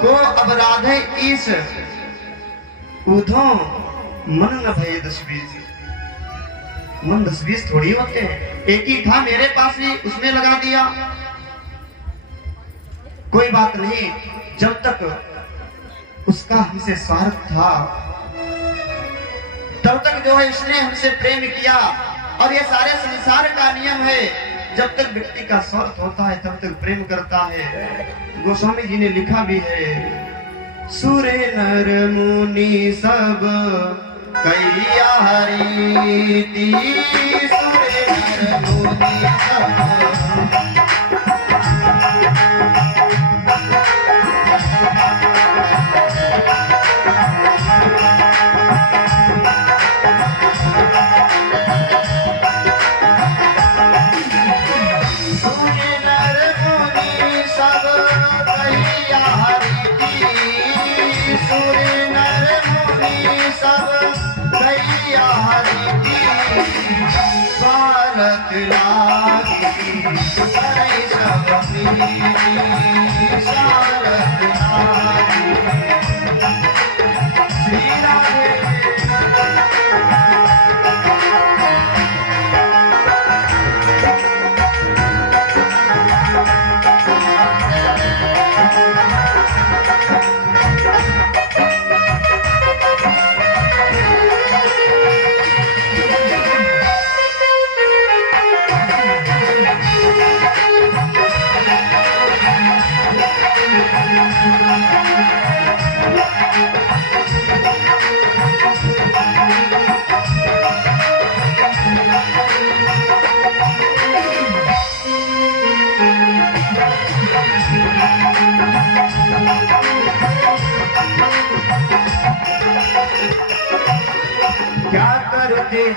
को अब राधे ईस उधो मन न भय 10-20। मन 10-20 थोड़ी होते हैं, एक ही था मेरे पास भी, उसमें लगा दिया। कोई बात नहीं, जब तक उसका हमसे स्वार्थ था तब तक जो है उसने हमसे प्रेम किया। और ये सारे संसार का नियम है, जब तक व्यक्ति का स्वार्थ होता है तब तक प्रेम करता है। गोस्वामी जी ने लिखा भी है, सुरे नर मुनि सब कैया हरीति, सुरे नर मुनि सब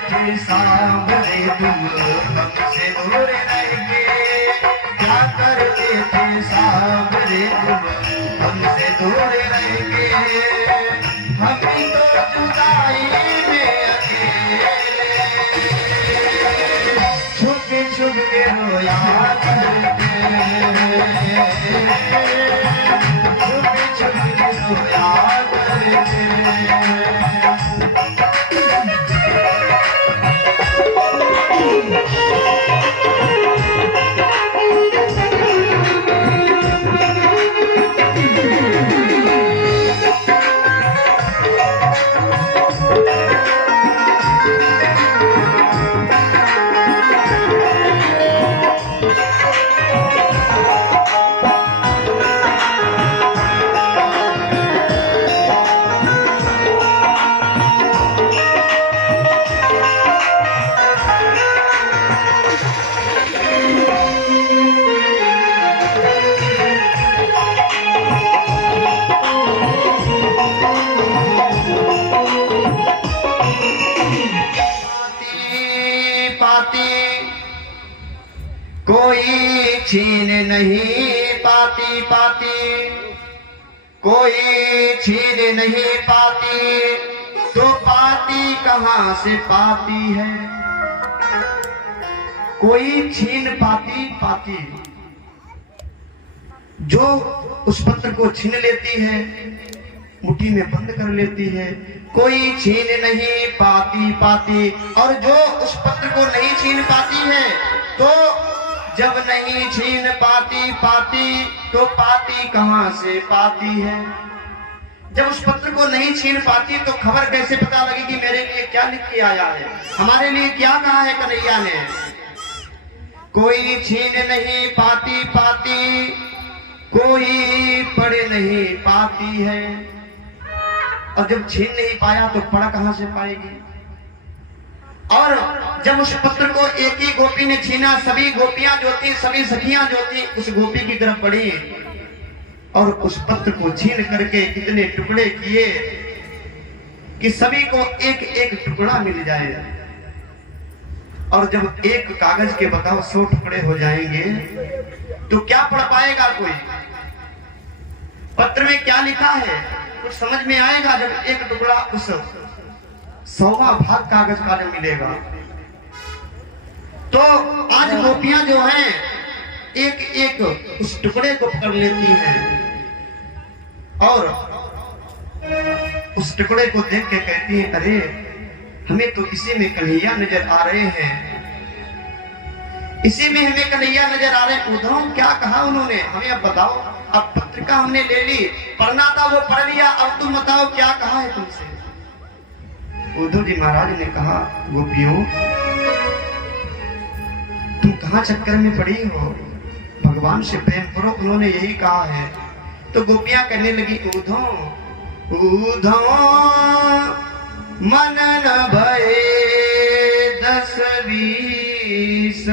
थे सांवरे तुम हमसे दूर रह के, क्या करते थे सांवरे तुम हमसे दूर रह के। हम भी तो जुदाई में अकेले छुप छुप के रोया करते, छुप छुप के रोया करते। कोई छीन नहीं पाती पाती, कोई छीन नहीं पाती, तो पाती कहां से पाती है। कोई छीन पाती पाती, जो उस पत्र को छीन लेती है, मुट्ठी में बंद कर लेती है। कोई छीन नहीं पाती पाती, और जो उस पत्र को नहीं छीन पाती है, तो जब नहीं छीन पाती पाती तो पाती कहां से पाती है। जब उस पत्र को नहीं छीन पाती तो खबर कैसे पता लगी कि मेरे लिए क्या लिख के आया है, हमारे लिए क्या कहा है कन्हैया ने। कोई छीन नहीं पाती पाती, कोई पढ़ नहीं पाती है। और जब छीन नहीं पाया तो पढ़ कहां से पाएगी। और जब उस पत्र को एक ही गोपी ने छीना, सभी गोपियां जो थी, सभी सखियां जो थी, उस गोपी की तरफ बढ़ी और उस पत्र को छीन करके इतने टुकड़े किए कि सभी को एक एक टुकड़ा मिल जाए। और जब एक कागज के बताओ 100 टुकड़े हो जाएंगे तो क्या पढ़ पाएगा कोई। पत्र में क्या लिखा है कुछ समझ में आएगा जब एक टुकड़ा उस 100वां भाग कागज का जो मिलेगा। तो आज गोपियां जो हैं एक एक उस टुकड़े को पकड़ लेती हैं और उस टुकड़े को देख के कहती है, अरे हमें तो इसी में कन्हैया नजर आ रहे हैं, इसी में हमें कन्हैया नजर आ रहे हैं। उद्धव क्या कहा उन्होंने, हमें अब बताओ। अब पत्रिका हमने ले ली, पढ़ना था वो पढ़ लिया, अब तुम बताओ क्या कहा है तुमसे। उद्धव जी महाराज ने कहा, गोपियों तुम कहाँ चक्कर में पड़ी हो, भगवान से प्रेम करो, उन्होंने यही कहा है। तो गोपियां कहने लगी, उद्धव उद्धव मन न भये 10-20,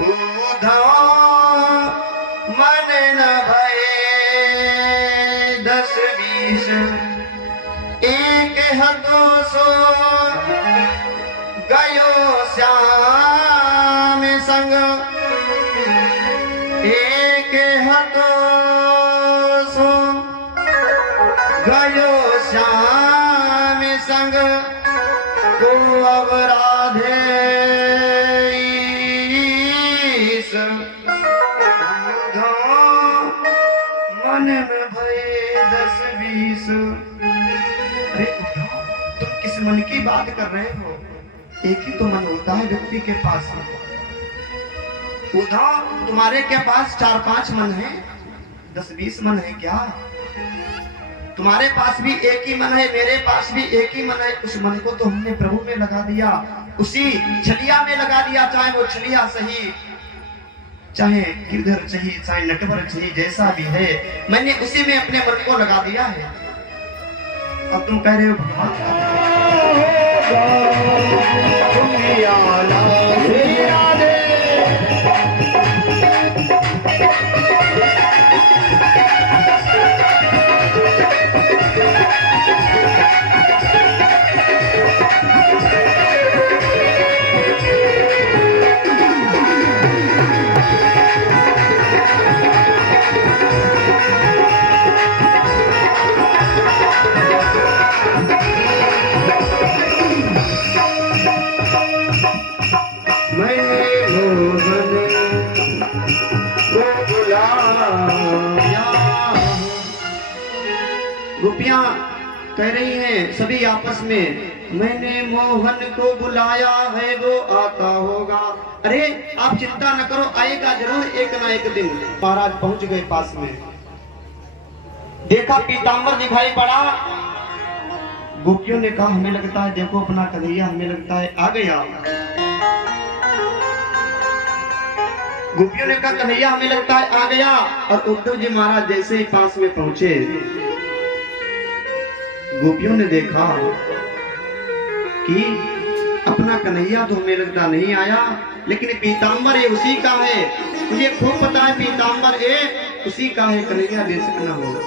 उद्धव मन न भये 10-20, एक हदो सो गयो श्याम संग, एक हदो सो गयो श्याम संग, को अब राधे मन में भये 10-20। अरे तुम किस मन की बात कर रहे हो, एक ही तो मन होता है व्यक्ति के पास। उद्धव तुम्हारे के पास 4-5 मन है, 10-20 मन है क्या? तुम्हारे पास भी एक ही मन है, मेरे पास भी एक ही मन है। उस मन को तो हमने प्रभु में लगा दिया, उसी छलिया में लगा दिया, चाहे वो छलिया सही, चाहे गिरधर चाहिए, चाहे नटवर चाहिए, जैसा भी है मैंने उसी में अपने मन को लगा दिया है। अब तुम कह रहे हो भगवान गोपियां कह रही हैं सभी आपस में, मैंने मोहन को बुलाया है वो आता होगा। अरे आप चिंता न करो, आएगा जरूर एक ना एक दिन। महाराज पहुंच गए पास में, देखा पीताम्बर दिखाई पड़ा। गोपियों ने कहा, हमें लगता है देखो अपना कन्हैया, हमें लगता है आ गया। गोपियों ने कहा कन्हैया हमें लगता है आ गया। और उद्धव जी महाराज जैसे ही पास में पहुंचे, गोपियों ने देखा कि अपना कन्हैया तो हमें लगता नहीं आया, लेकिन पीताम्बर ये उसी का है, मुझे खूब पता है पीताम्बर ये उसी का है, कन्हैया दे सकना होगा।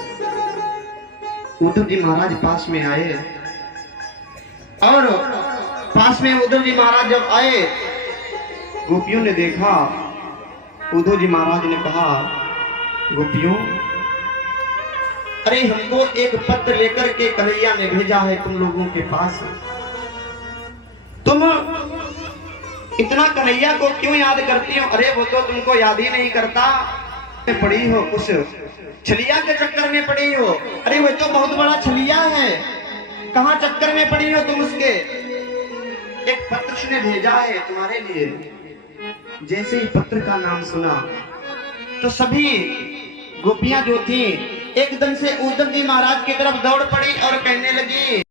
उद्धव जी महाराज पास में आए, और पास में उद्धव जी महाराज जब आए, गोपियों ने देखा। उद्धव जी महाराज ने कहा, गोपियों अरे हमको एक पत्र लेकर के कन्हैया ने भेजा है तुम लोगों के पास। तुम इतना कन्हैया को क्यों याद करती हो? अरे वो तो तुमको याद ही नहीं करता, पड़ी हो उस छलिया के चक्कर में पड़ी हो। अरे वो तो बहुत बड़ा छलिया है, कहाँ चक्कर में पड़ी हो तुम उसके? एक पत्र उसने भेजा है तुम्हारे लिए। जैसे ही पत्र का नाम सुना तो सभी गोपियां जो थी एकदम से उद्धव जी महाराज की तरफ दौड़ पड़ी और कहने लगी,